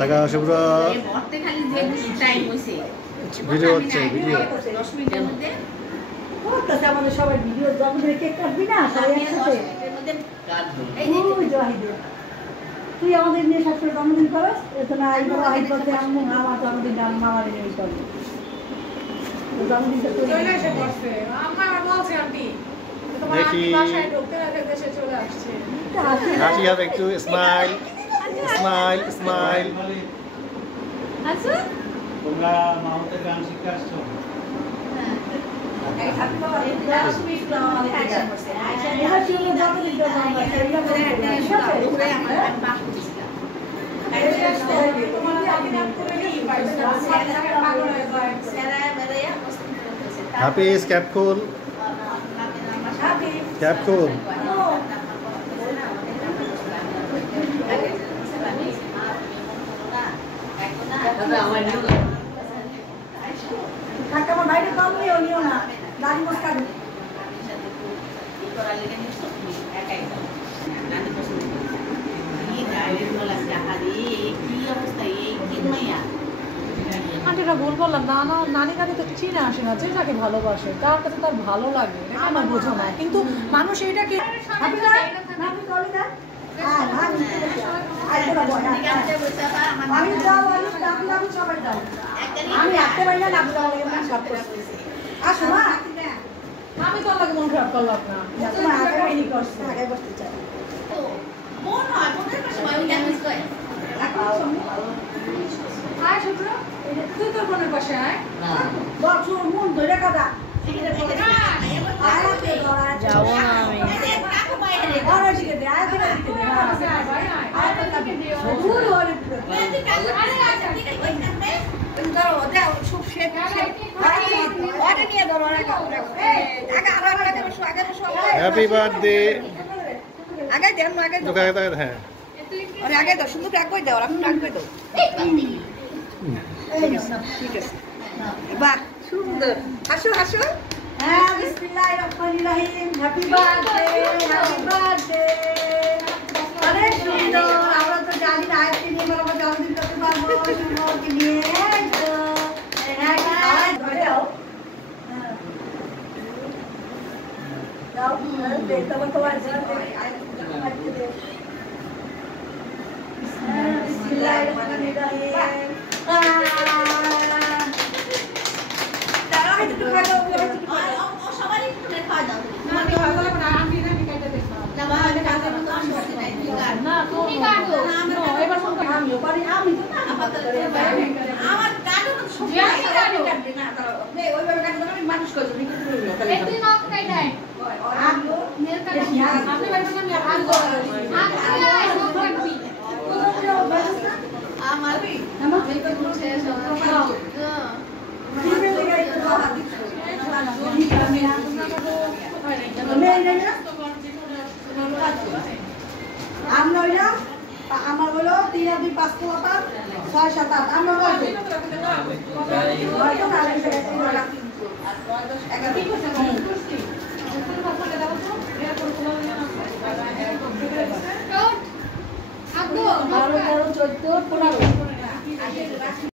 টাকা শুভ্র ভিডিও হচ্ছে ভিডিও আমাদের সবাই ভিডিও জন্মদিনে কেক কাটবি না সবাই একসাথে তুই আমাদের নিয়ে সবসময় জন্মদিন করস এতো না ওয়াহিদ বলতে আমার জন্মদিন মামার নিয়ে করবো জন্মদিনটা হাসি হবে একটু স্মাইল স্মাইল স্মাইল তোমরা মামাদের গান শিখে আসছো Hafiz, cap cool. Cap cool. আমার বাইরে কম নিও না দাড়ি মস্কার আন্টিটা ভুল বললাম নানি কাছে তো চিনে আসে না যে যাকে ভালোবাসে তার কাছে তার ভালো লাগে আমার বোঝা না কিন্তু মানুষ এটাকে আমি আসতে পারি না আসো না আমি তো আমাকে মন খারাপ করলাম না আগে বসতে চাই তুই তোর বোনের পাশে আয় বছর মন ধরে কাদা যাবো না আমি হ্যাপি বার্থডে আগে দেন আগে হ্যাঁ আরে আগে দাও সুন্দর টাক করে দাও আপনি টাক করে দাও ঠিক আছে বাহ সুন্দর হাসো হাসো হ্যাঁ বিসমিল্লাহির রহমানির রহিম হ্যাপি বার্থডে অনেক সুন্দর আমরা তো জানি না আজকে নিয়ে আমরা জন্মদিন করতে পারবো সুন্দরকে নিয়ে তো হ্যাঁ ধরে দাও দাও দেখতে পাবো তোমার বিসমিল্লাহির রহমানির রহিম আমার হলো 3 আর 2 5 পোলা 6 7 8 আমরা বলবো